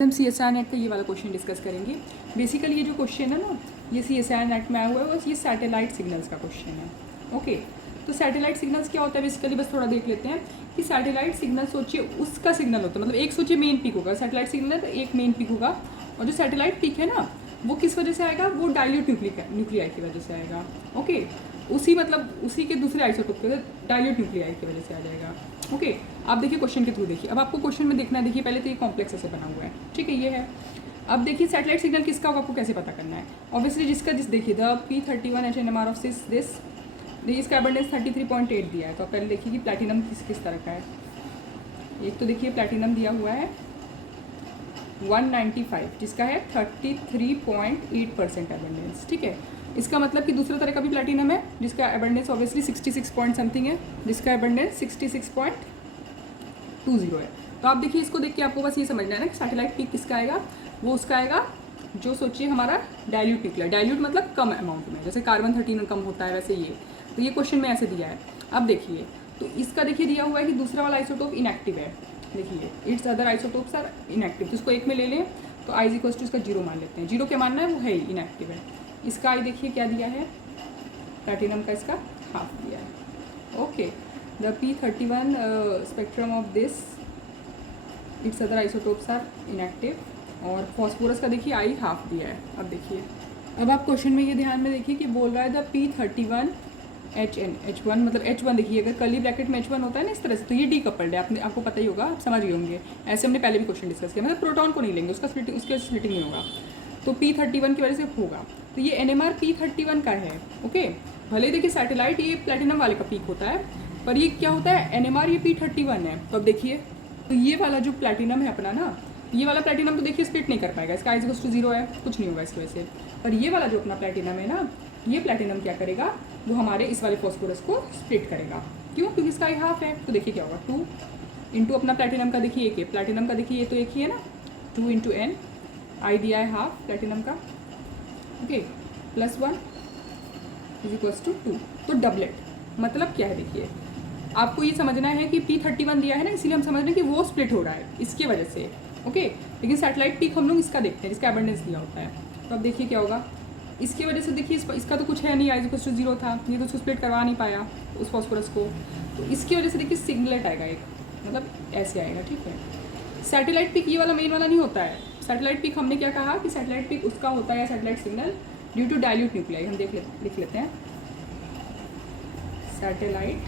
हम CSIR net का ये वाला क्वेश्चन डिस्कस करेंगे। बेसिकली ये जो क्वेश्चन है ना, ये CSIR नेट में आया हुआ है और ये सैटेलाइट सिग्नल्स का क्वेश्चन है। ओके, तो सैटेलाइट सिग्नल्स क्या होता है बेसिकली, बस थोड़ा देख लेते हैं कि सैटेलाइट सिग्नल सोचिए उसका सिग्नल होता है, मतलब एक सोचिए मेन पिक होगा, सैटेलाइट सिग्नल है तो एक मेन पिक होगा, और जो सैटेलाइट पिक है ना वो किस वजह से आएगा, वो डाइल्यूट न्यूक्लियाई की वजह से आएगा। ओके, उसी के दूसरे आइसोटोप के डाइल्यूट न्यूक्लियाई की वजह से आ जाएगा। ओके, आप देखिए क्वेश्चन के थ्रू देखिए। अब आपको क्वेश्चन में देखना है, देखिए पहले तो ये कॉम्प्लेक्स ऐसे बना हुआ है, ठीक है, ये है। अब देखिए सैटेलाइट सिग्नल किसका होगा, आपको कैसे पता करना है। ऑब्वियसली जिस देखिए the P31 HNMR of this इसका एबंडेंस 33.8 दिया है, तो आप पहले देखिए कि प्लैटिनम किस तरह का है। एक तो देखिए प्लैटिनम दिया हुआ है 195 जिसका है 33.8% एबंडेंस, ठीक है। इसका मतलब कि दूसरे तरह का भी प्लैटिनम है जिसका एबंडेंस ऑब्वियसली 66 पॉइंट समथिंग है, जिसका एबंडेंस 66.20 है। तो आप देखिए इसको देख के आपको बस ये समझना है ना कि सैटेलाइट पिक किसका आएगा, वो उसका आएगा जो सोचिए हमारा डाइल्यूट निकला। डाइल्यूट मतलब कम अमाउंट में, जैसे कार्बन 13 कम होता है वैसे ये, तो ये क्वेश्चन में ऐसे दिया है। अब देखिए तो इसका देखिए दिया हुआ है कि दूसरा वाला आइसोटोप इनएक्टिव है, देखिए its other isotopes are inactive, तो इसको एक में ले लें तो आई इक्वल टू इसका जीरो मान लेते हैं। जीरो क्या मानना है, वो है ही इनएक्टिव है। इसका आई देखिए क्या दिया है, प्लैटिनम का इसका हाफ दिया है। Okay, the P31 spectrum of this its other isotopes are inactive, और फॉस्फोरस का देखिए आई हाफ दिया है। अब देखिए, अब आप क्वेश्चन में ये ध्यान में देखिए कि बोल रहा है द P31 H1 मतलब H1 देखिए, अगर कर्ली ब्रैकेट में H1 होता है ना इस तरह से, तो ये डीकपल्ड है, आपको पता ही होगा, आप समझ गए होंगे। ऐसे हमने पहले भी क्वेश्चन डिस्कस किया, मतलब प्रोटॉन को नहीं लेंगे, उसका स्प्लिटिंग नहीं होगा, तो P31 की वजह से होगा। तो ये NMR P31 का है। ओके, भले देखिए सैटेलाइट ये प्लैटिनम वाले का पीक होता है, पर ये क्या होता है NMR ये P31 है। तो अब देखिए, तो ये वाला जो प्लैटिनम है अपना ना, ये वाला प्लैटिनम तो देखिए स्प्लिट नहीं कर पाएगा, इसका आई इक्वल टू 0 है, कुछ नहीं होगा इसकी वजह से। पर ये वाला जो अपना प्लैटिनम है ना, ये प्लैटिनम क्या करेगा, वो हमारे इस वाले फॉस्फोरस को स्प्लिट करेगा। क्यों, क्योंकि इसका आई हाफ है। तो देखिए क्या होगा, 2 इंटू अपना प्लैटिनम का देखिए एक है, प्लैटिनम का देखिए ये तो एक ही है ना, 2 इंटू N, आई दिया है हाफ प्लैटिनम का, okay, plus 1 is equals to 2। तो डबलेट मतलब क्या है, देखिए आपको ये समझना है कि P31 दिया है ना, इसीलिए हम समझ रहे हैं कि वो स्प्लिट हो रहा है इसके वजह से। ओके, लेकिन सैटेलाइट पिक हम लोग इसका देखते हैं जिसका एबंडेंस दिया होता है। तो अब देखिए क्या होगा, इसकी वजह से देखिए इसका तो कुछ है नहीं, आई इक्वल्स टू 0 था, ये तो उसको स्प्लिट करवा नहीं पाया उस फॉस्फोरस को, तो इसकी वजह से देखिए सिंगलेट आएगा एक, मतलब ऐसे आएगा, ठीक है। सैटेलाइट पिक ये वाला मेन वाला नहीं होता है। सैटेलाइट पिक हमने क्या कहा कि सैटेलाइट पिक उसका होता है satellite signal due to dilute nuclei. हम लिख लेते हैं satellite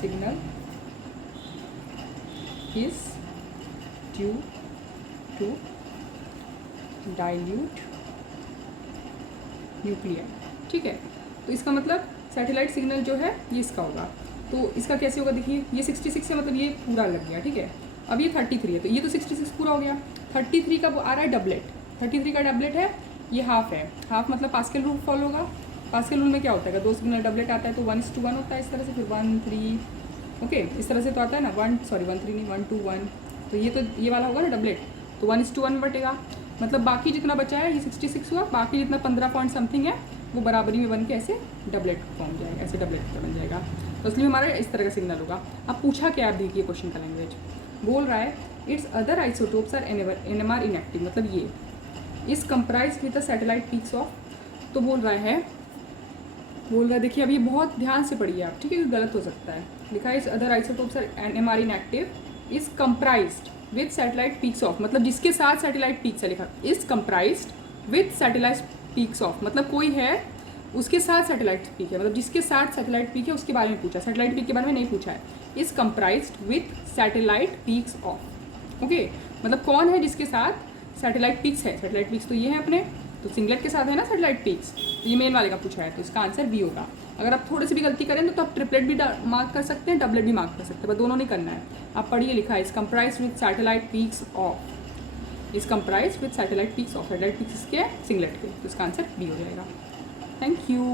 signal is due to dilute nuclei, ठीक है। तो इसका मतलब सैटेलाइट सिग्नल जो है ये इसका होगा। तो इसका कैसे होगा, देखिए ये 66 है, मतलब ये पूरा लग गया, ठीक है। अब ये 33 है, तो ये तो 66 पूरा हो गया। 33 का वो आ रहा है डबलेट, 33 का डबलेट है, ये हाफ है। हाफ मतलब पास्कल रूल फॉलो होगा। पास्कल रूल में क्या होता है, अगर दो सिग्नल डबलेट आता है तो 1:1 होता है इस तरह से, फिर 1 3, ओके, इस तरह से तो आता है ना, 1 3 नहीं 1 2 1, तो ये वाला होगा ना डबलेट, तो 1:1 बटेगा, मतलब बाकी जितना बचा है ये 66 हुआ, बाकी जितना 15 पॉइंट समथिंग है वो बराबरी में बन के ऐसे डबलेट फॉर्म जाएगा, ऐसे डबलेट बन जाएगा। तो इसलिए हमारा इस तरह का सिग्नल होगा। अब पूछा क्या, आप देखिए क्वेश्चन का लैंग्वेज बोल रहा है its other isotopes are NMR inactive, मतलब ये इस comprise with the satellite peaks of, तो बोल रहा है देखिए अब ये बहुत ध्यान से पढ़िए आप, ठीक है, गलत हो सकता है। लिखा है इस other isotopes are NMR inactive is comprised with satellite peaks of, मतलब जिसके साथ सैटेलाइट पिक्स है, लिखा is comprised with satellite peaks of, मतलब कोई है उसके साथ सैटेलाइट पिक है, मतलब जिसके साथ सैटेलाइट पिक है उसके बारे में पूछा, सैटेलाइट पिक के बारे में नहीं पूछा है। Is comprised with satellite peaks of, okay, मतलब कौन है जिसके साथ सैटेलाइट पिक्स है। सैटेलाइट पिक्स तो ये है अपने, तो सिंगलेट के साथ है ना सैटेलाइट पिक्स, तो ये मेन वाले का पूछा है, तो इसका आंसर बी होगा। अगर आप थोड़ी सी भी गलती करें तो आप ट्रिपलेट भी मार्क कर सकते हैं, डबलेट भी मार्क कर सकते हैं, बस दोनों नहीं करना है। आप पढ़िए, लिखा है is comprised with satellite peaks of, is comprised with satellite peaks of, satellite peaks के सिंगलेट के, तो इसका आंसर बी हो जाएगा। Thank you.